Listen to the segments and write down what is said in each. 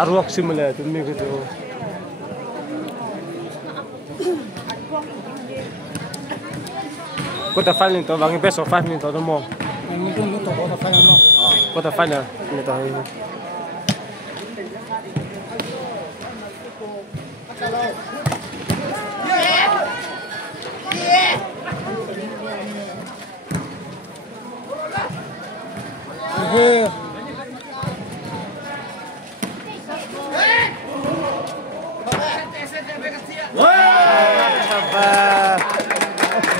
Aruak simula tu minggu tu. Quarter final tu, bagi best of 5 ni tu mo. Ini tu quarter final mo. Quarter final ni tu.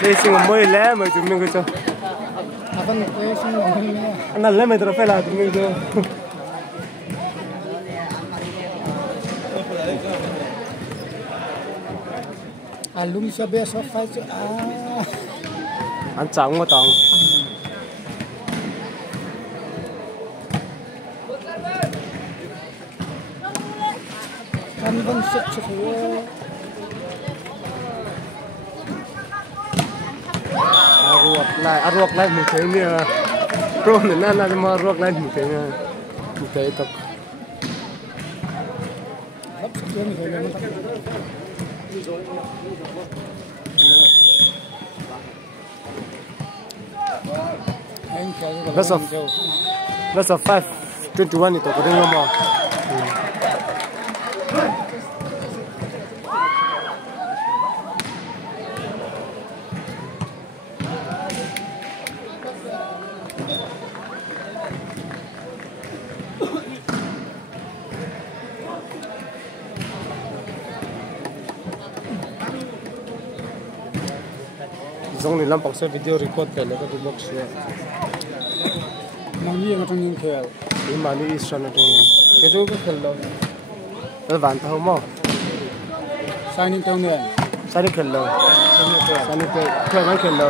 Racing mới lẽ mà tụi mình cho. Anh lẽ mà tụi phải là tụi mình cho. Alum sa best of 5 Anh chẳng có tòng. Anh vẫn sức sức Aruak lai một thế nha. Pro nên là mà aruak lai một thế nha. Một thế tập. That's a 5-21 itu kau dengar mau. Zong ni lam paksa video record pele ka box ya. Mani yang tong khel. Ni mani isran tu. Ke tu ko khel lo. Ta van ta mo. Signing tong ne. Sari khel lo. Sani pe khel mai khel lo.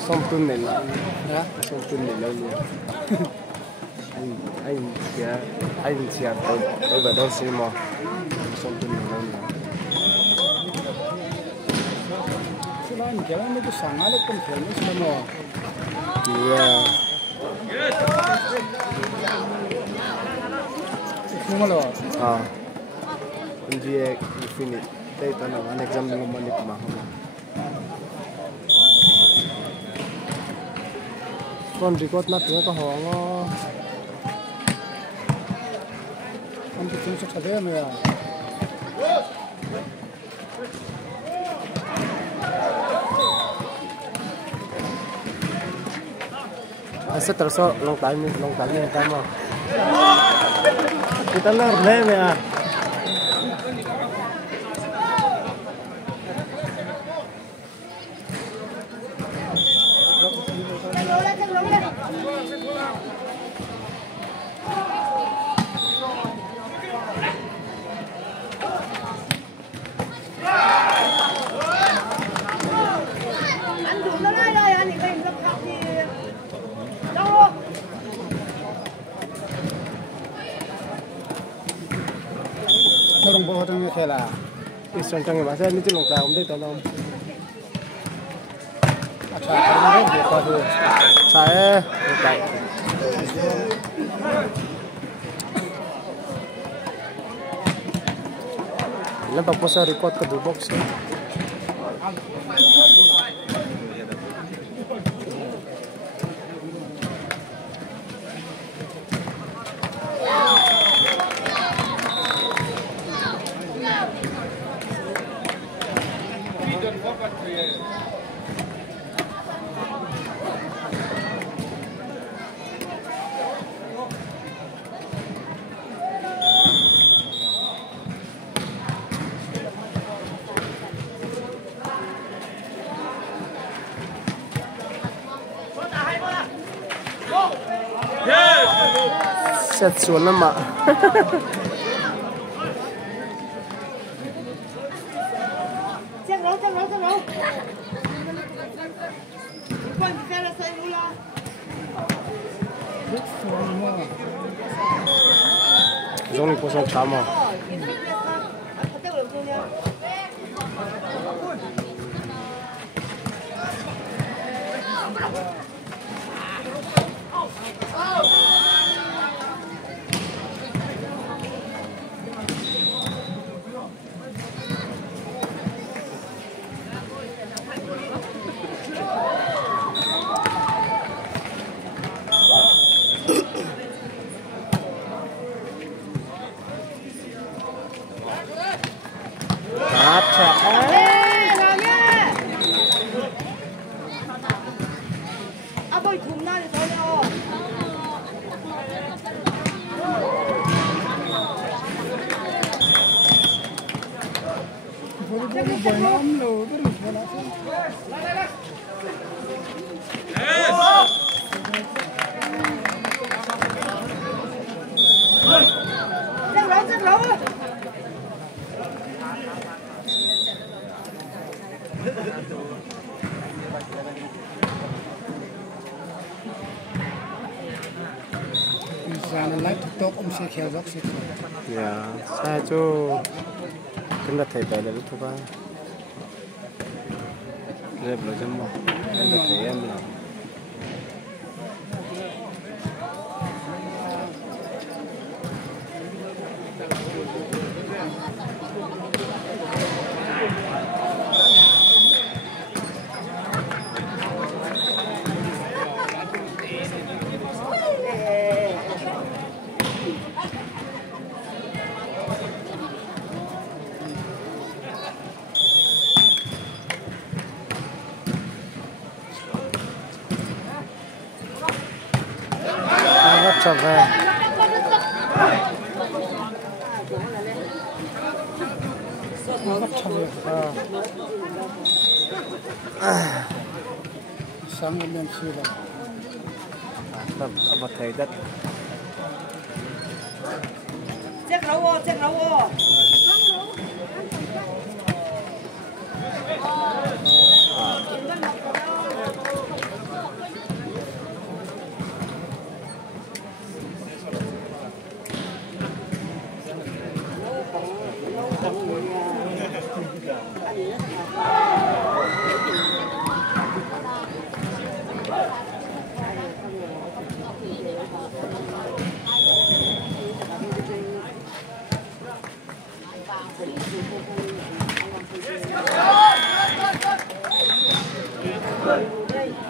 Som tun ne la. Ha? Som tun ne lo ni. Anh chia tôi vào đâu xem mà. Som tun ne lo. Selain jalan itu sangat komplit semua. Iya. Semua loh. Ini infinite. Tapi tanah mana exam dengan mana kemah. Kon record nak tu kau hong. Kan kita cuma saja ya. Asa terso long time mo. Kita lar le me a. Orang bawa tengah kela. Isran tengah masa ni tu long time deh tolong. Acha, kalau ni dia tahu. Saya baik. Lampak posa record ke box. Set xuống lắm ạ. Giống như có sông chám mà. 거의 굽나니 전혀. Buru-buru banam lo, terus banam. Chắc lắm. Sana live TikTok sẽ khéo dốc sẽ. 야, 사줘. 끝났다 이따 이제 루트가. 그래 불러줘 뭐. 근데 대야면. trở về sáng hôm nay xưa là tập vật thể đất Check đâu.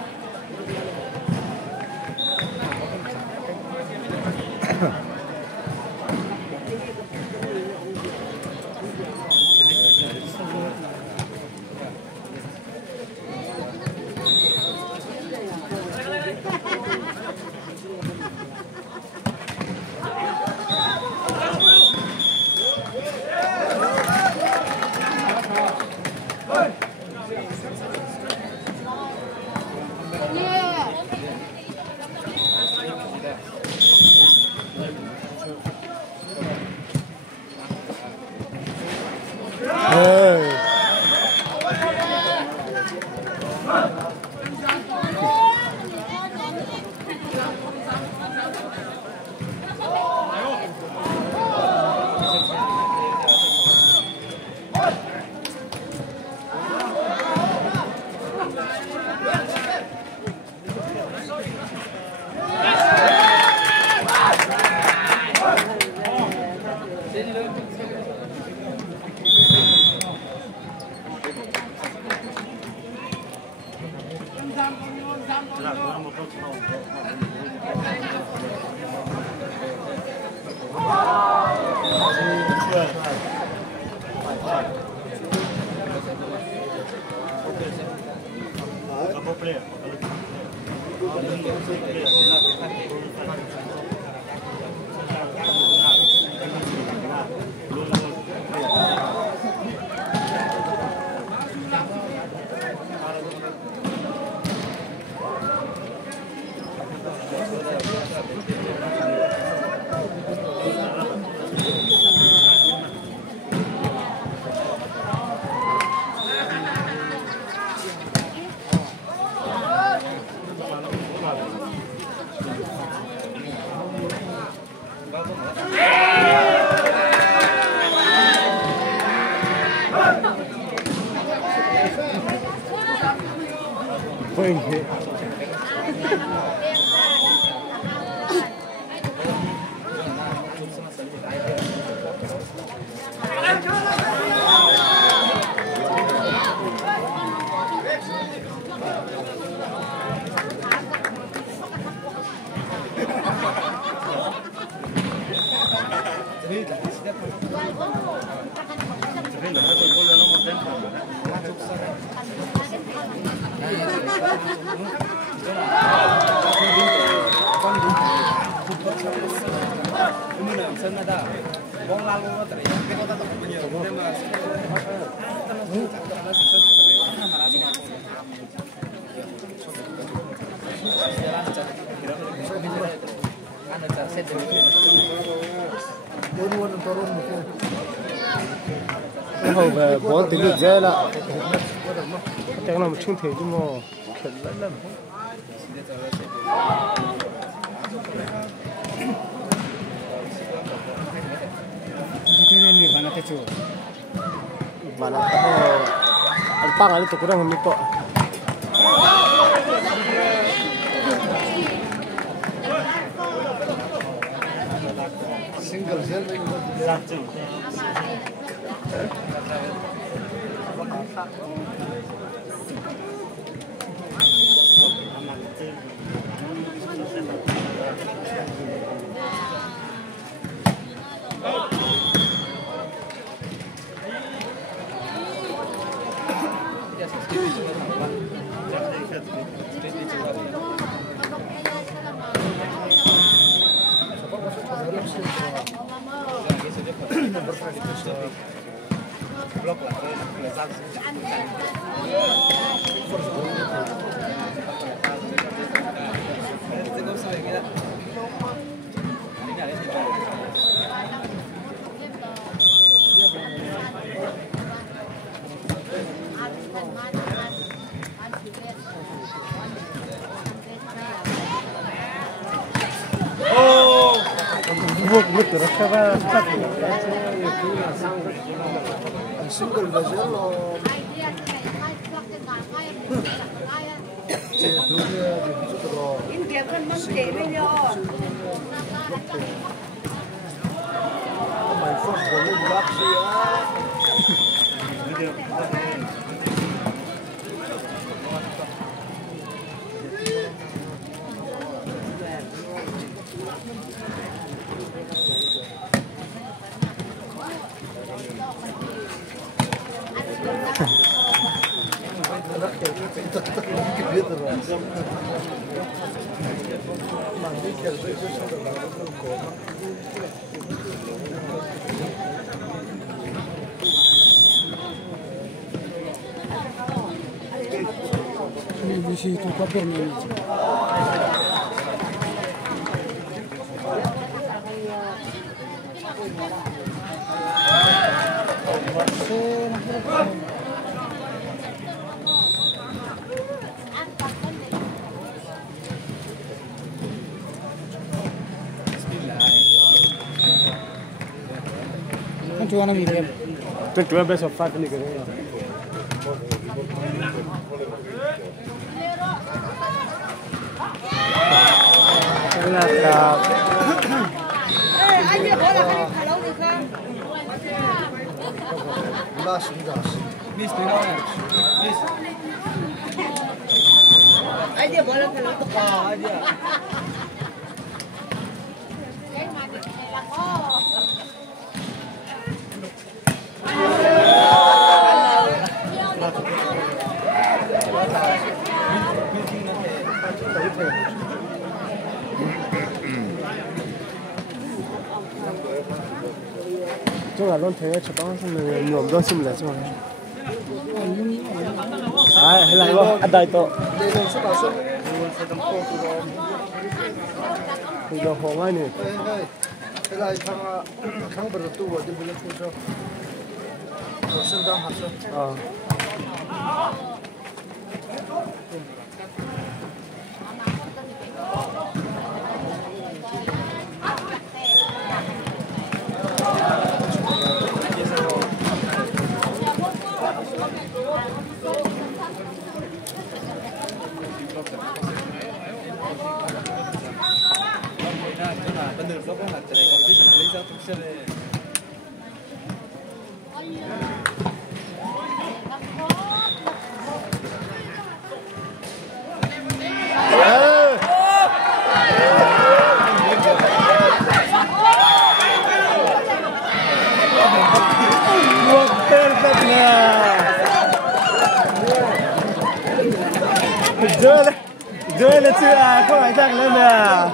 Hãy subscribe cho kênh Ghiền Mì Gõ để không bỏ lỡ những video hấp dẫn. hầu về bón tính được dễ lạ chắc là một chương thể chứ mà chuẩn lắm lắm và là anh tăng ấy tụi kurang hemi kok single cell satu Buat terasa single version lo India con măng tệ với nhau. my first golden box Ini di situ kapur nih. Kan cuma nang ini. Kan cuma best of 5 ini kan. Là Anh đi bỏ là cái thằng lâu được không? last gas. Miss tu nak. Miss. Anh đi bỏ là cái lâu được không? Ah dia. Chúng là luôn thế cho bác xong nhổm đó xung lại xong hay là không ăn đại to Đây là số bao số. thì nó hồ ngay nè Cái này thằng bờ tu vào đi bên kia cho. Sơn đang học cho. Bener, lo kan nggak cerai kalau bisa beli satu cerai. Dưa là chưa à, không phải rằng lên nè.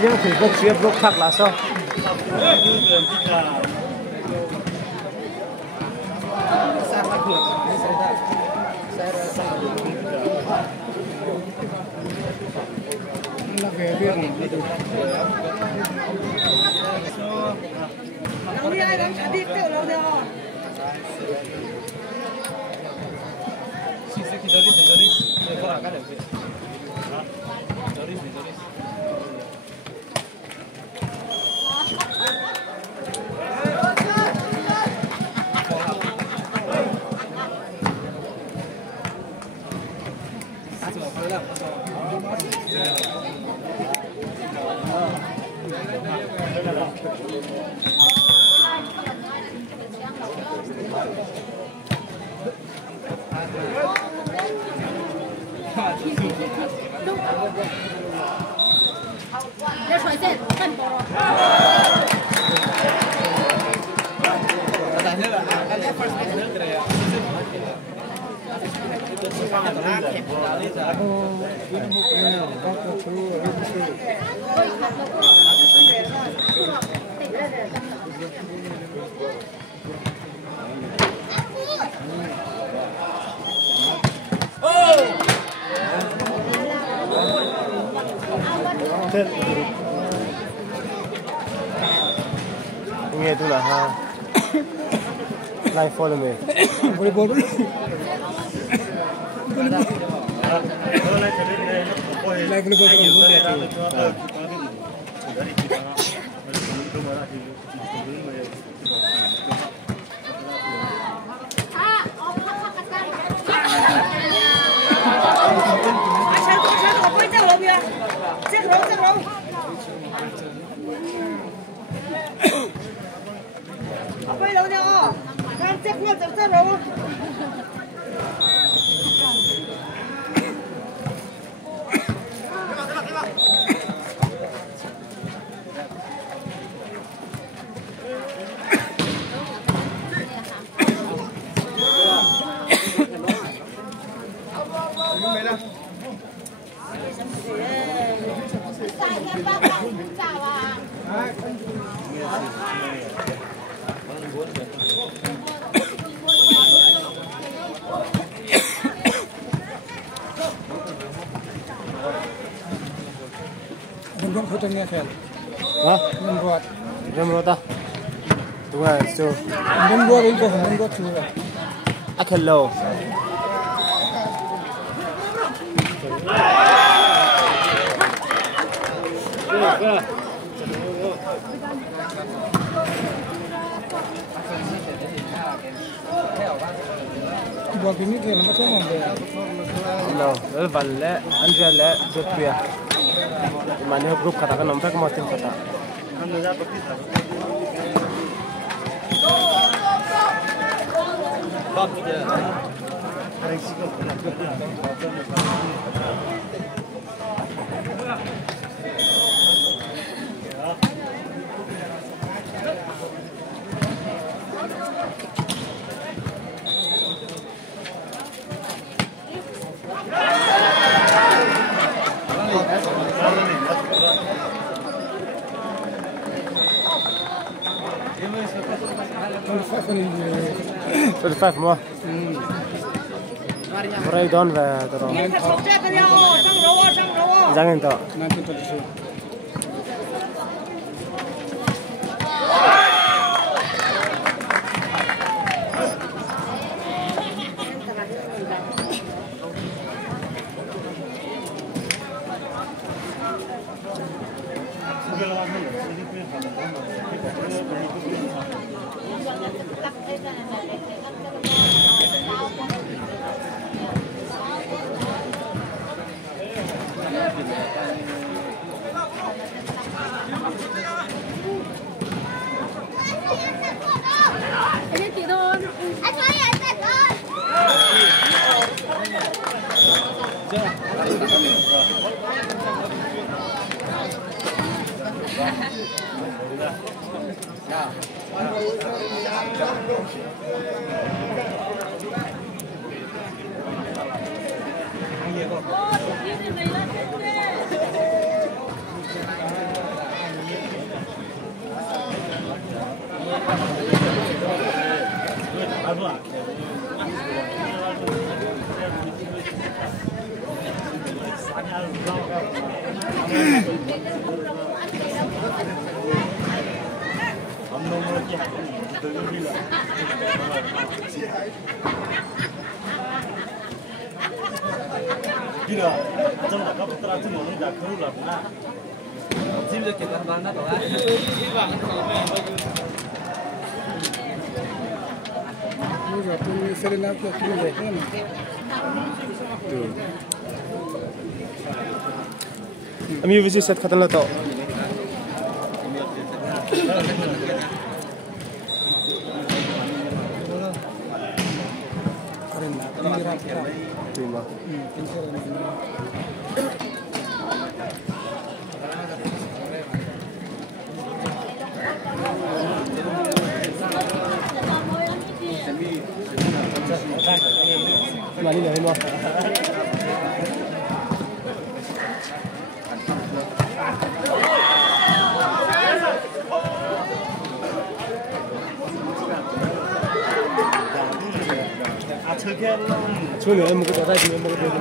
riêng thì gốc chia gốc thật là sao Lâu đi ai đang đi tiểu lâu đi à?要传线，看包。nghe tu là ha live follow me boleh boleh live boleh quay lâu nha ô, đang chết luôn chậm chết rồi. Belum fotonya kan? hả Membuat. Remrot ta đúng rồi so Membuat itu, membuat sudah. hello Buat ini kan macam mana? no el valle andre le jopia mane group kata kan nompak matin kata Tôi phải mua. Rồi đón về rồi. Jangan tak. Nanti terus. Gila, trong đó có một tờ chứng minh là không được na. Xin được kiểm tra nó đó. Bây giờ tôi sẽ lên cái cái này thế này. Ami visit set khatan la to. Terima. Mari lah semua. Chú nữa em có tay thì em có được.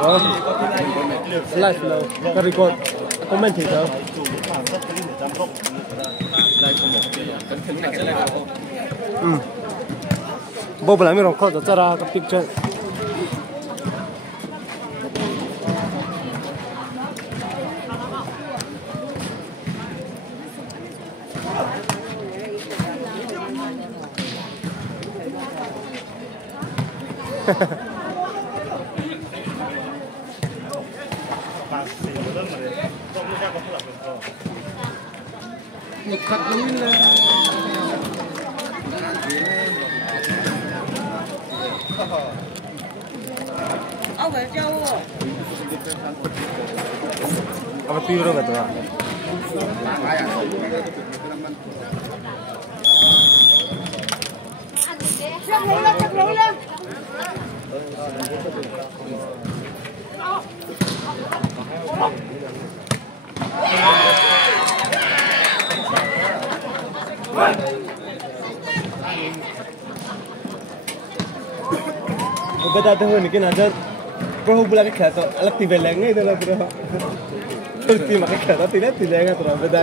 Đó. Live lâu. Cái record. Comment thì sao? Bố bà làm mấy rong khó cho ra cái picture. Một khắc như là ông phải châu Apa tiru betul lah. chắc lối lên Beta tu ni kan ada perahu bola ke kereta, alat tiba lagi itu lah perahu. Terus makan kereta tidak lagi tu lah beda.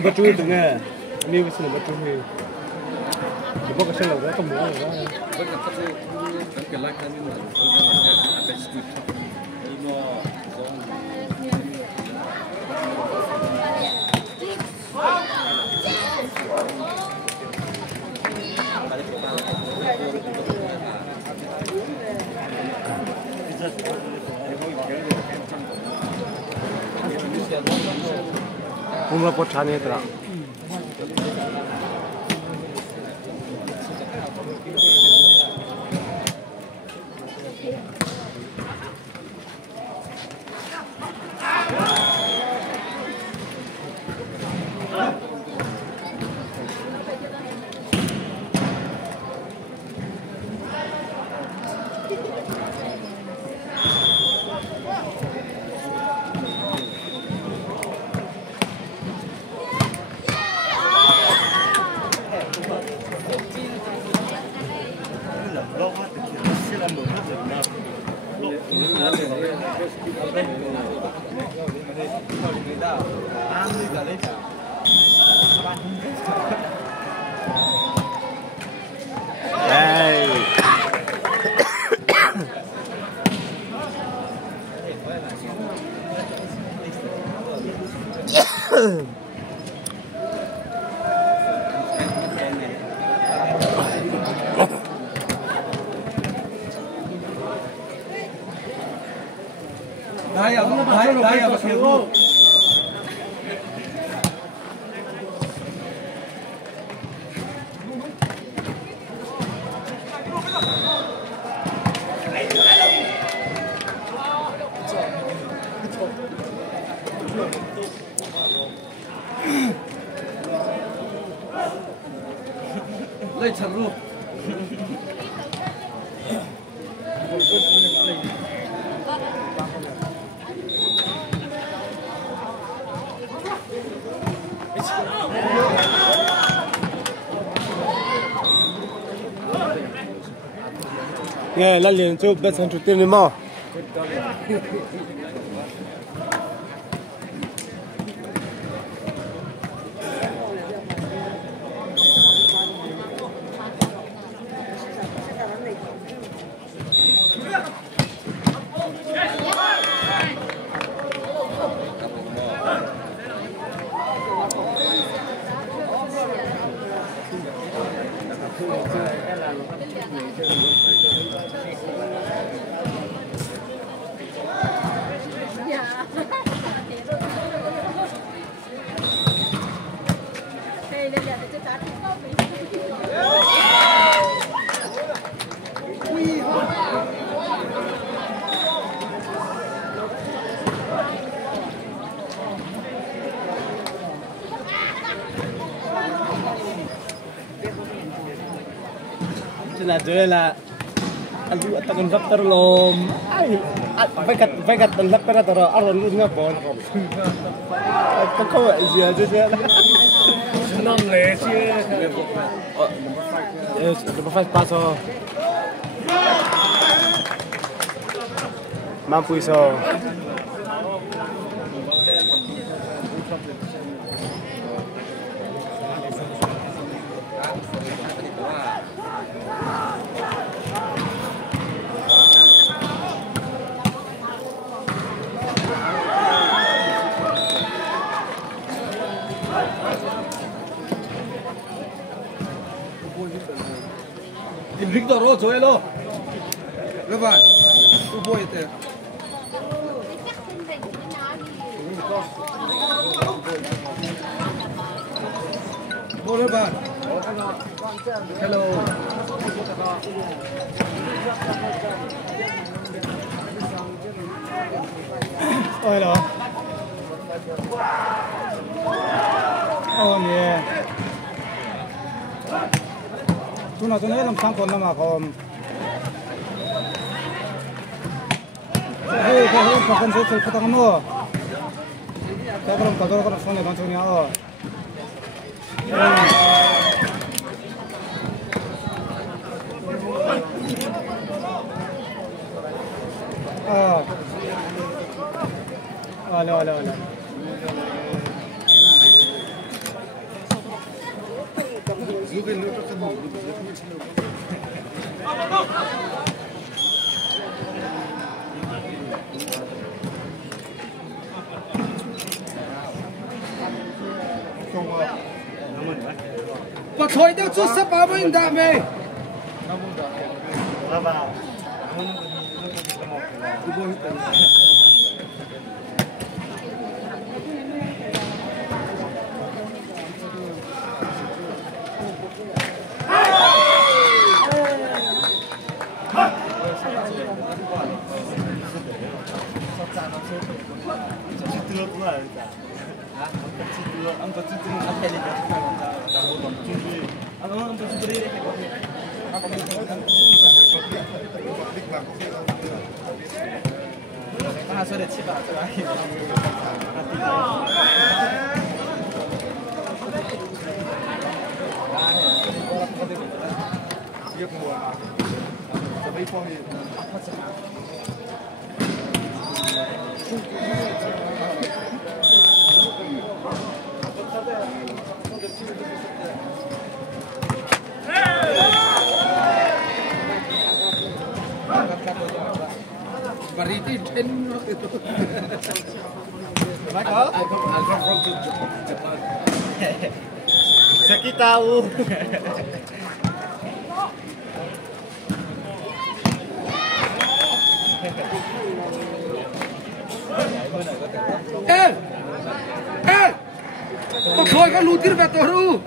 Betul tu kan? Ini mesti betul ni. Bukan kesal lah, kamu lah. Umrah potane itu lah. Đây à, lấy chân luôn. nghe là liền chụp đất sản xuất tiền đi mà là chơi là anh dulu tak kontak terlom phải cắt tận lắc cái đó aron luôn ngap bon có câu vậy gì chứ năm lẻ chứ number 5 paso mampu iso Victor ro joelo. Levan, tu boy te. Bo Levan. Hello. ôi đó yeah tôi nói cho nên làm sang con mà không hey con sẽ phải tăng nữa cái con 손에 단총이야 Olha. Bà thôi đeo chút sắp báo với đam mê. Parity 10. Right up. I come from Japan. Sakit tahu. Bắt thôi có lút về tôi đâu.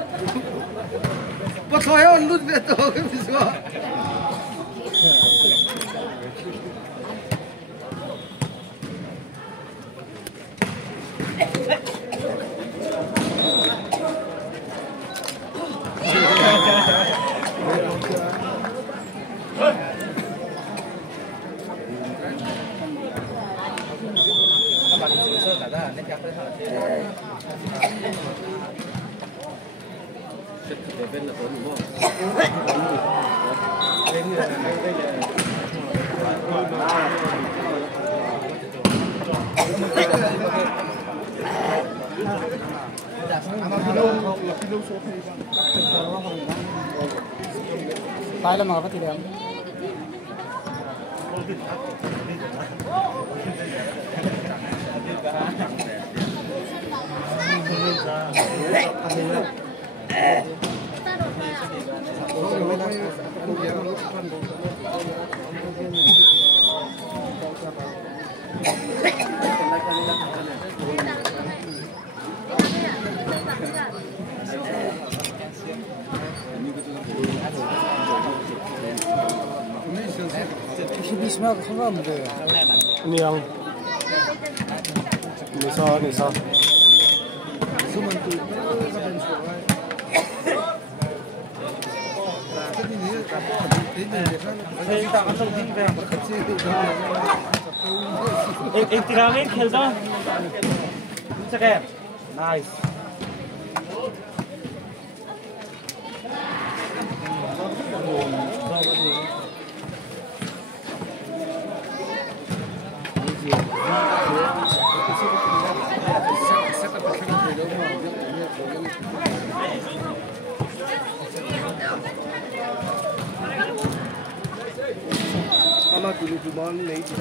Bắt thôi có lút về tôi cái gì vậy? Tay là nó phát thì đẹp. Smell không có một người. Niang. Nisa. एक तिरामी खेल्छ second nice Ama dulu cuma ni itu.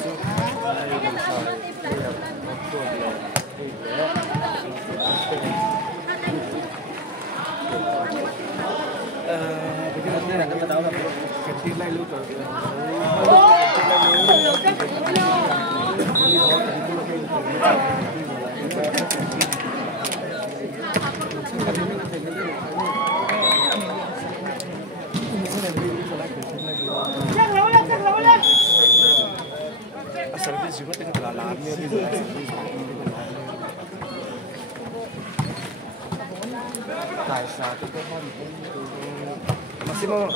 Begini nak kata tahu apa? Kecil lagi lu tu. Service juga tengah lalarnya di tại sao tôi có masih mau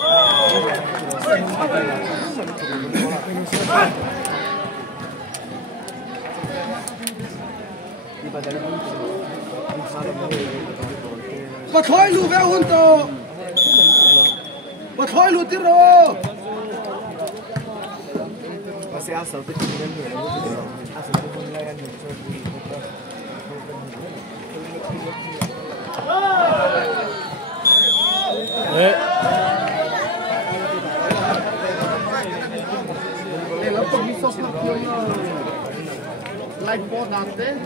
Bắt thôi lù về hôn tổ. Bắt thôi lù tiếp rồi. masih asal tu kemudian asal tu penilaian Like more than this.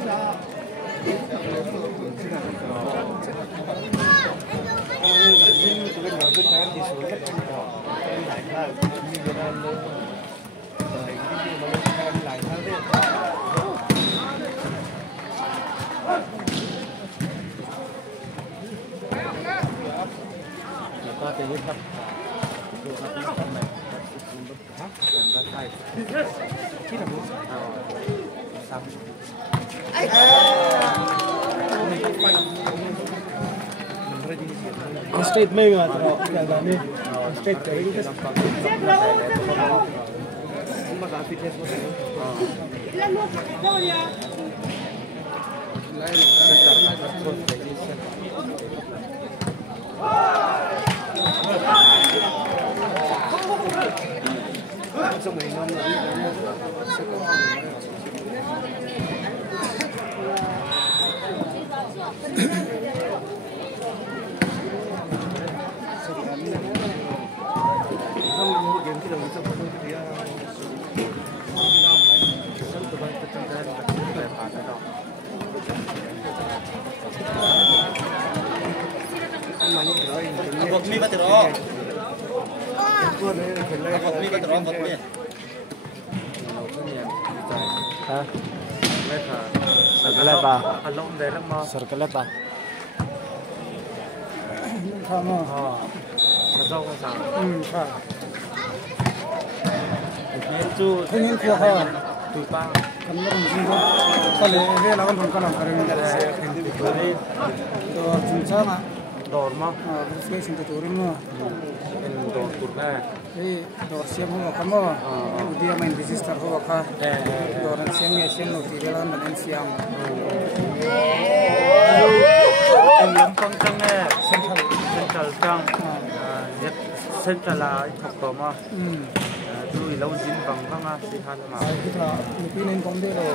straight में आता है क्या straight करेंगे học mi bắt đó. 그거를 벨라이가 Học mi bắt đó học mi. hả 벨라이가 Sarkaleta 알롱데 랑마 Sarkaleta Không à? 저저거사 Phải. 멘주 Thế nhưng phù hợp. 두방 Cầm nó bằng gì đó. Có lẽ cái là con phần con làm cái này là 그리 đồ chính xác mà. 노르마 Cái sinh tử mà. 도 тур나 Cái đồ xem không có mà. Dia main register không có. Đồ đang xem nó thì cái là mình xem. em lampan장에 센탈장 센탈라 탑도마 주의 라우진 방방아 시한마 Cái là mình đi lên công ty rồi.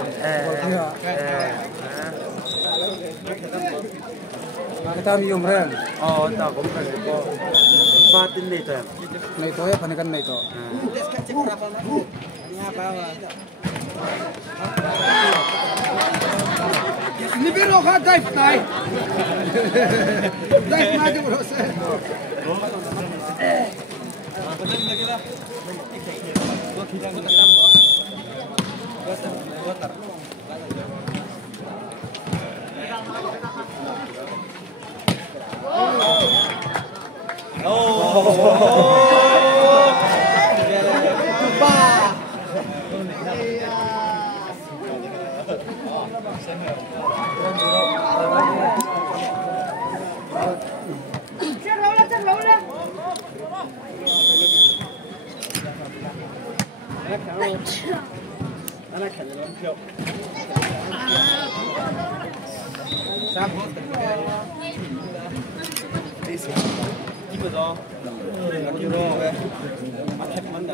Cái ta bị dùng rồi. 나 검사했고 파틴 데이터 Này tối phần cái này tối. Libero ha dive này. Dive mà chứ bộ xe. Chân lấu lên. أنا كلمة جو 이거 저 여기로 아택만 다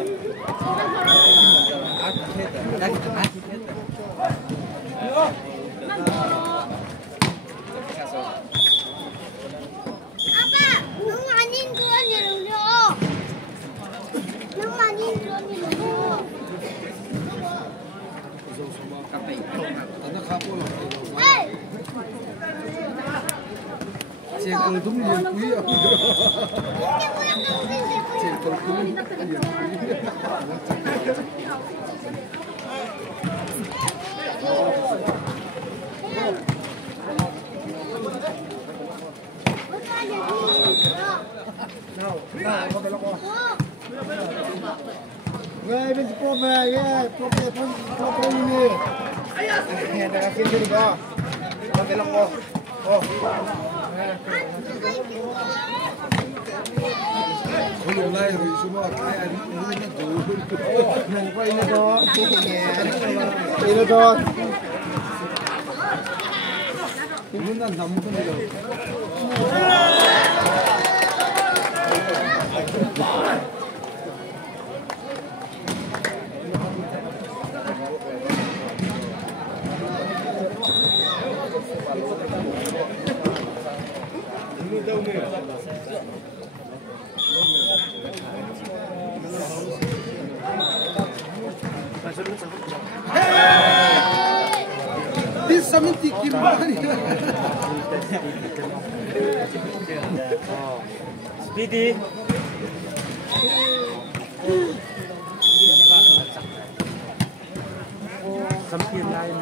아빠, 너무 아닌 그런 일을 줘. 너무 아닌 그런 일을 줘. 에이! Chị đúng liền quý à. 이게 뭐야, 똥인데 Người bên cô về nhé, cô đi. Hẹn là phiên đi có. Có cái lòng cô. Cô lùng lại rồi xuống mà cái anh nó tủ. Mình quay nó đó, cô cũng nghe. Đi nó đó. Muốn ăn nằm không được. This something keep money. 스피디 삼킨 라인이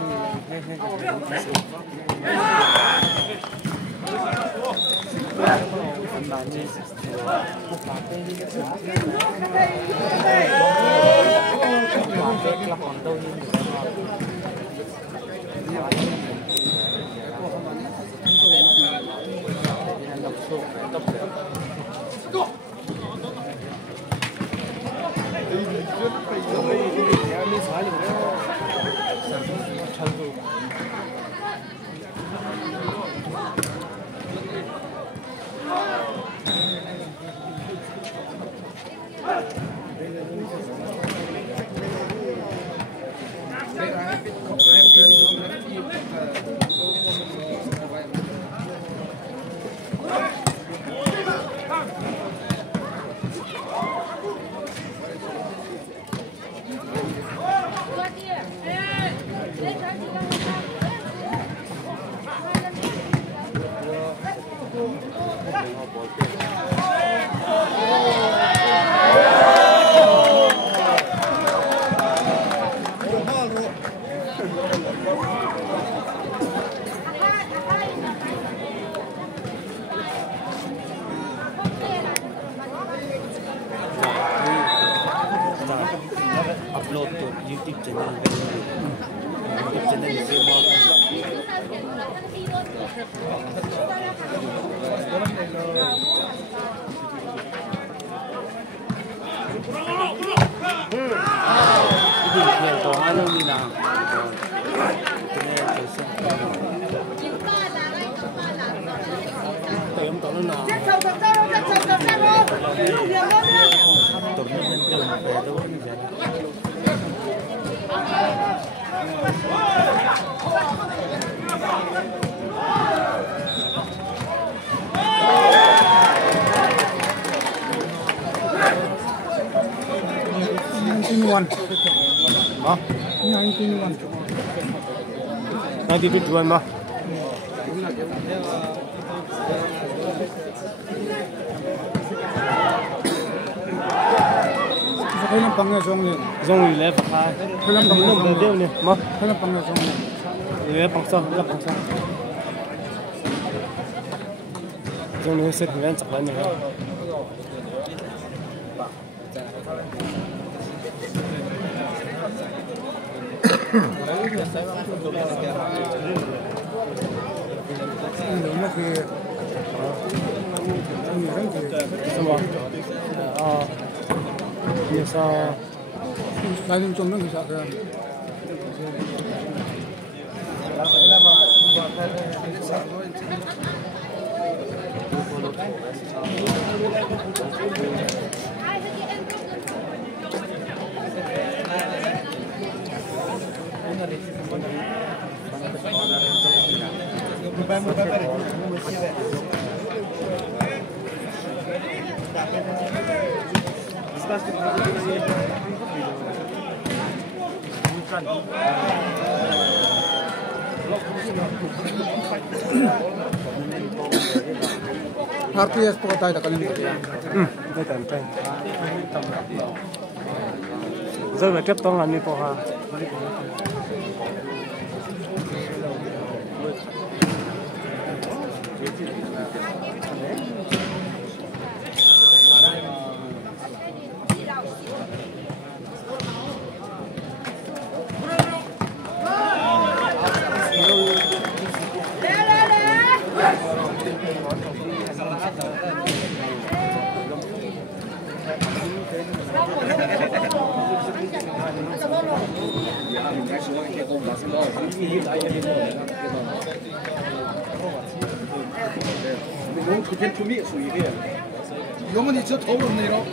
91 mà. Cái làm bằng cái Dòng lẽ phải hai. cái làm bằng Nó đều nè, mà cái làm bằng cái lẽ bằng sao, lẽ bằng sao. Dòng này sẽ hiện chắc là như vậy. nó thì như sao đại chúng trong nó thì sao thế RTS po tayo nakalimutan. đây tận đây. Rồi mà tiếp tục làm như cô ha. 영원히 저 더운 네로.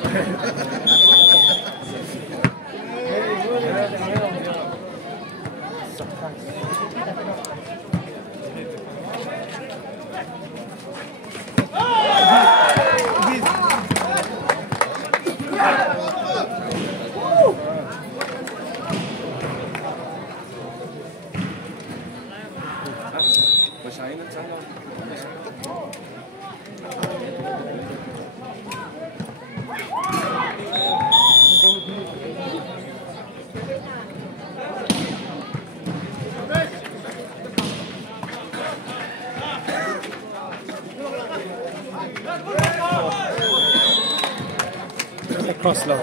Cross low.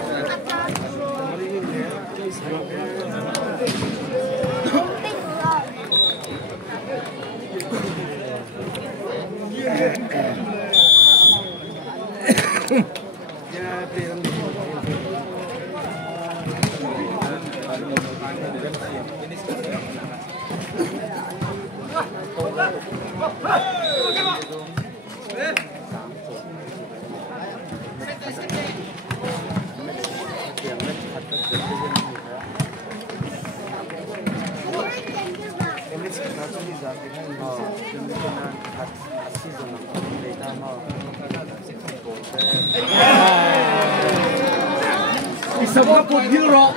Isabah put hero.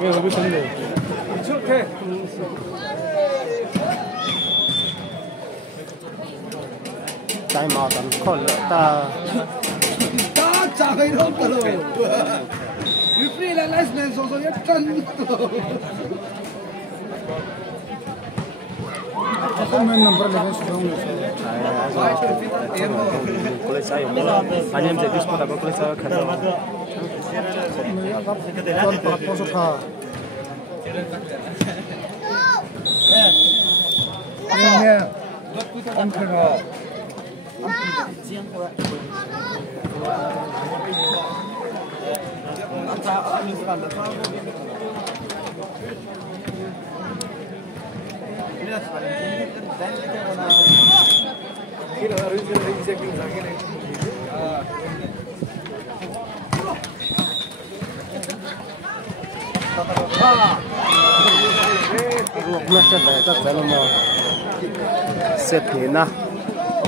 왜 여기 있었는데? 이렇게. Tại mà tầm con ta 다 작아 이렇더라. 유프리라 라이스맨 소소 약간. Comment number 11 strong. Kulit saya, hanya menjadi diskut aku kulit saya kerja. Kon pa po sa Nè, ông thằng họ. Master Better Telmo Set Hina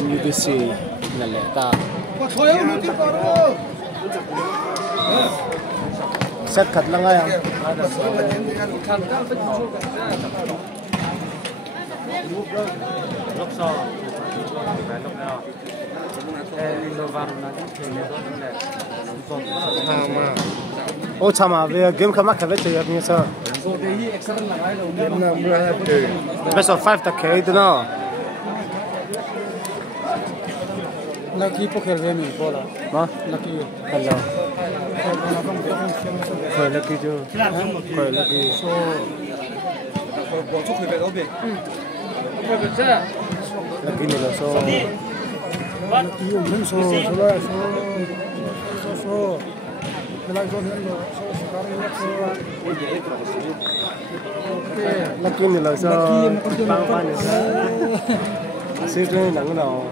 UDC Naleta Set cut lang nga oh chama về game khama khave chơi như sao best of 5 ta khay đó Lucky poker về mình bola. nó Lucky. hello khởi lucky chưa khởi lucky So bỏ chút khởi về đâu về lucky này là số lucky mình so là so. Cái so nên là so lucky này là số bang ban này xíu nữa nắng nào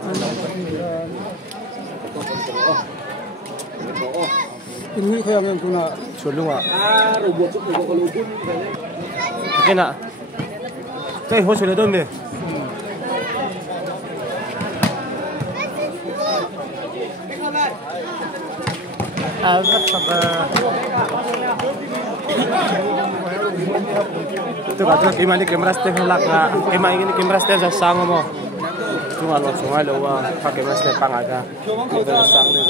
cái người khơi em cũng là chuột luôn à cái nào cái hỗ trợ đâu nè rất là itu kata kima ni kamera step halak kima ini kamera step jauh sang mo cuma lo sungai lo pakai kamera step pang aja kamera sang ni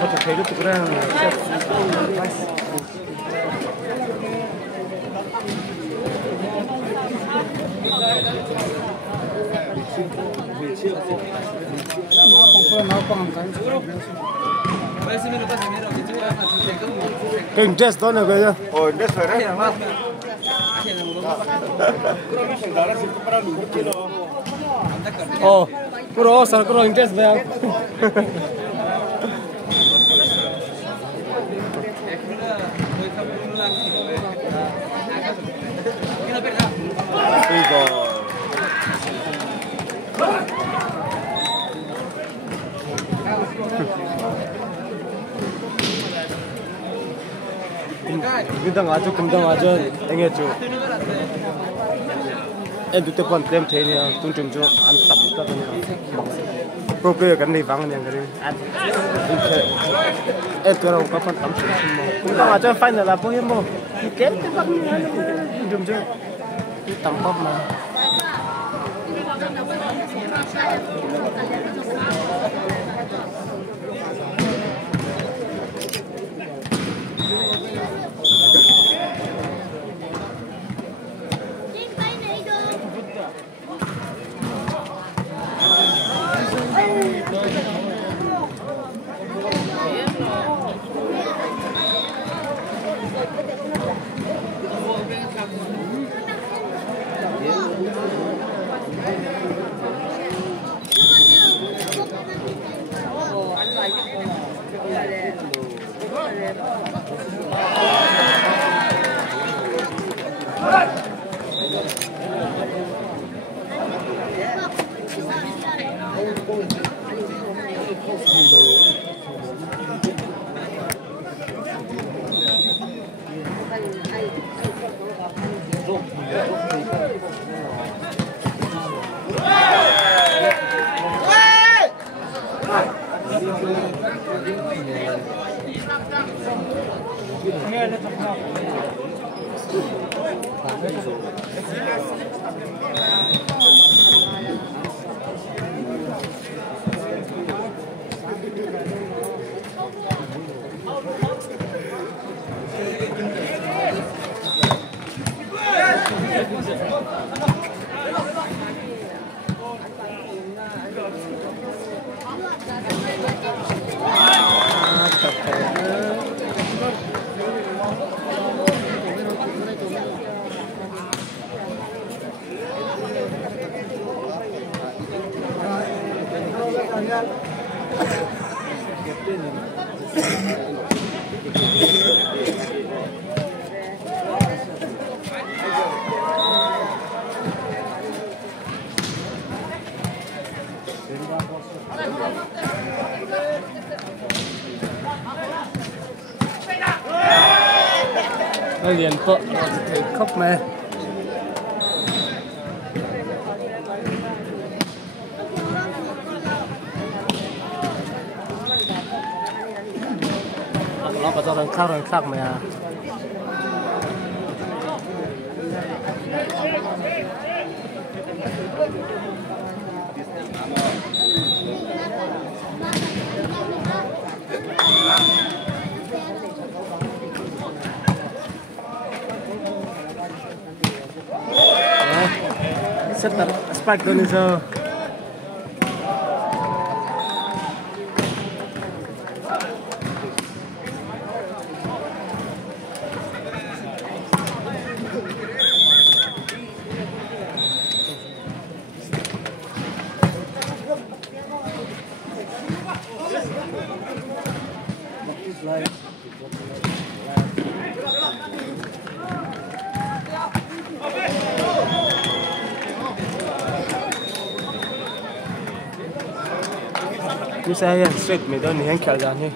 foto kayu tu keren cái interest đó này kìa. Oh, interest phải đấy. Oh, kuro sar kuro interest vậy. 금방 아주 땡겨줘. 애들 때번 땜 되냐 뚱뚱 안 담다 그냥 프로그램 간이 방은 그래. 이렇게 애들하고 가판 담치 뭐. 금방 아주 파이널 라 보이 뭐. 이게 때방 좀 땅밥만. nó liền vợ thấy khóc mẹ nó có cho thằng khác mẹ Set spike doon isa. Cú xe straight mấy đơn thì anh kéo ra nhé.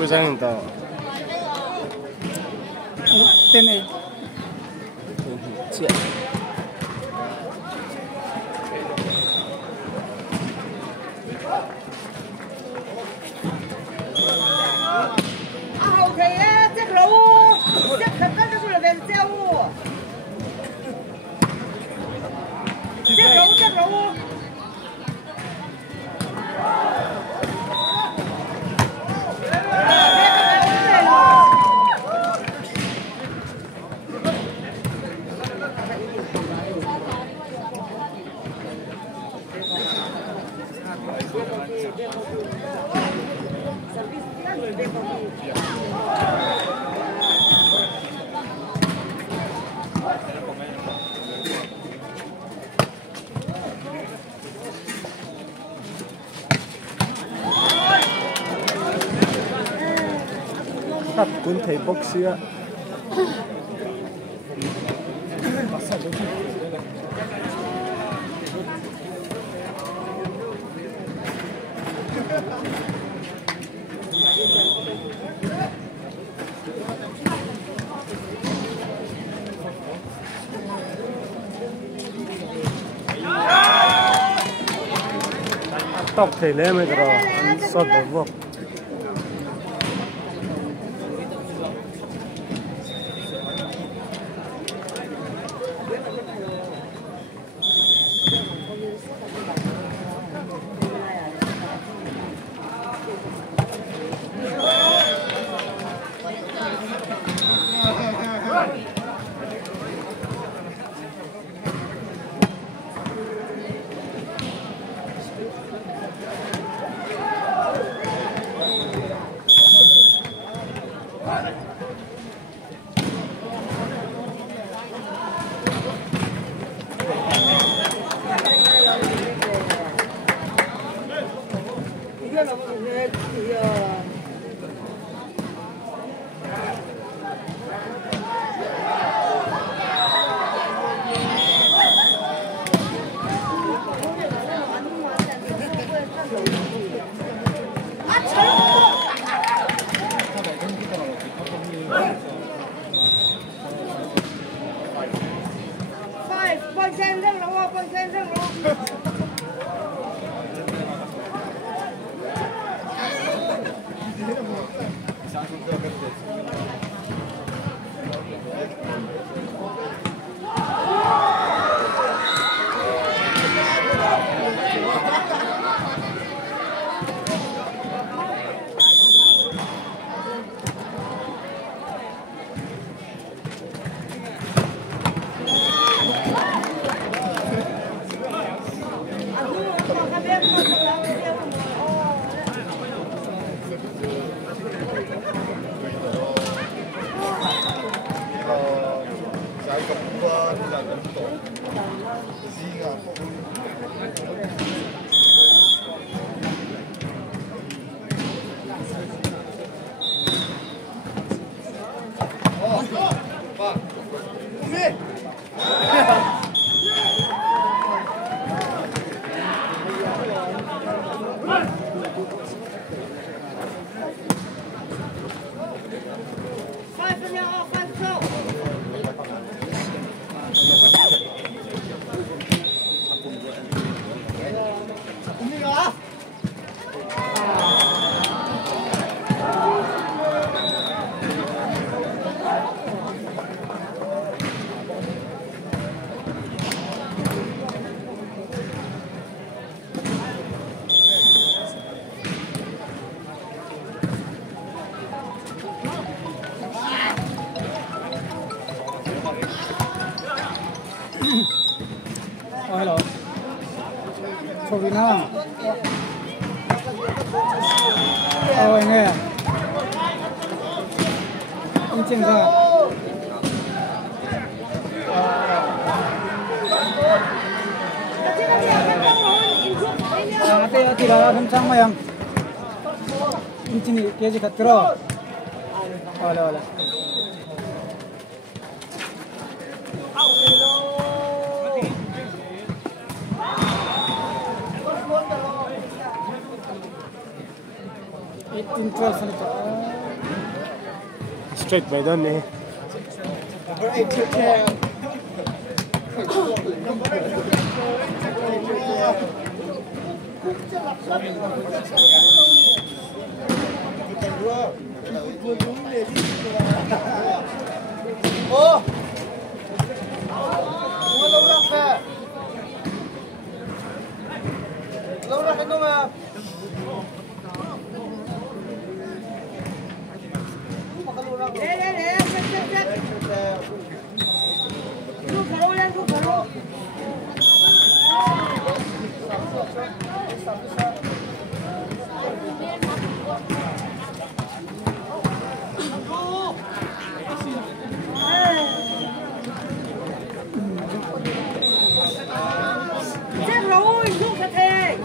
고생했다. 때문에. OK á, chắc lũ, chắc khẩn cấp cho là về xe u. Chắc lũ. 탑 군 대복스야. tóc thì lên mới rồi sốt bột vô hello. Sovina. Ôi nghe. Anh chừng ra. Ate là không sang mày không? Anh chỉ nghĩ cái gì khát rồi. Ola ola. Straight by doon eh. Oh! Lâu lắm kìa. Lâu lắm không à? Nè, chết. Rút khẩu lên, rút khẩu. Chết rồi, rút khẩu thề.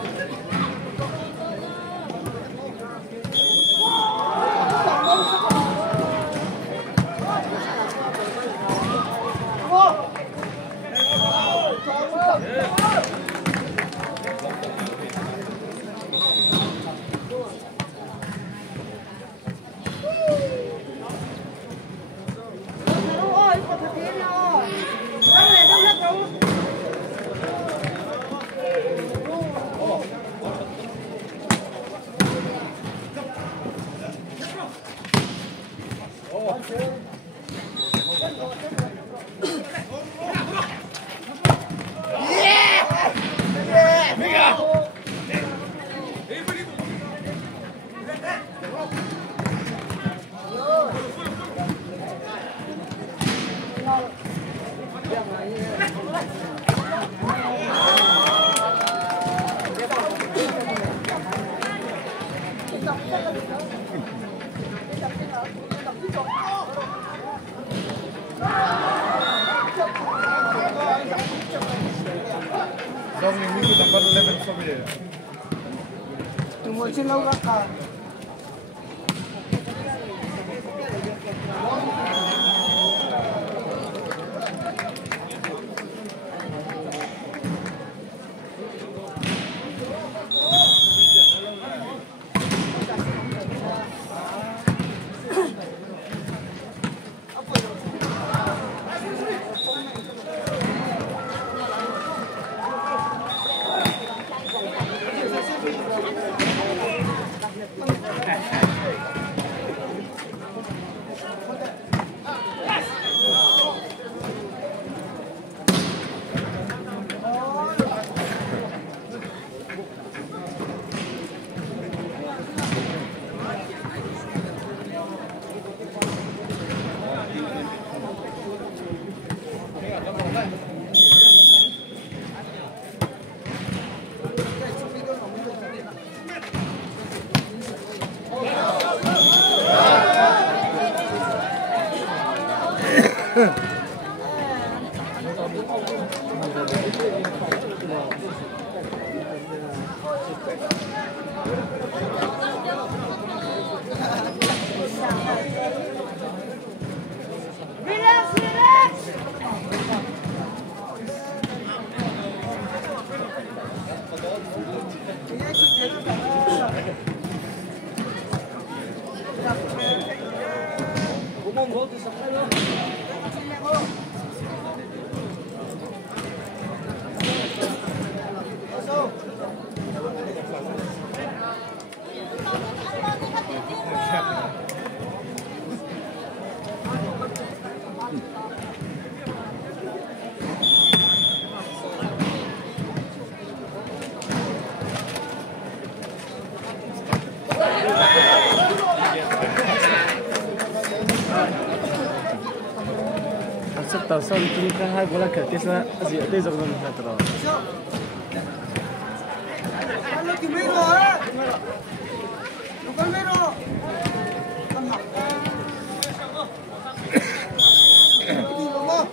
number 11 for me. Tunggu sini lo kakak. tàu sông chúng ta hai bố là khởi kết ra gì ở đây rộng rộng là tàu Ano kimero ha? Lukan mero. Kamak. Ini lomo.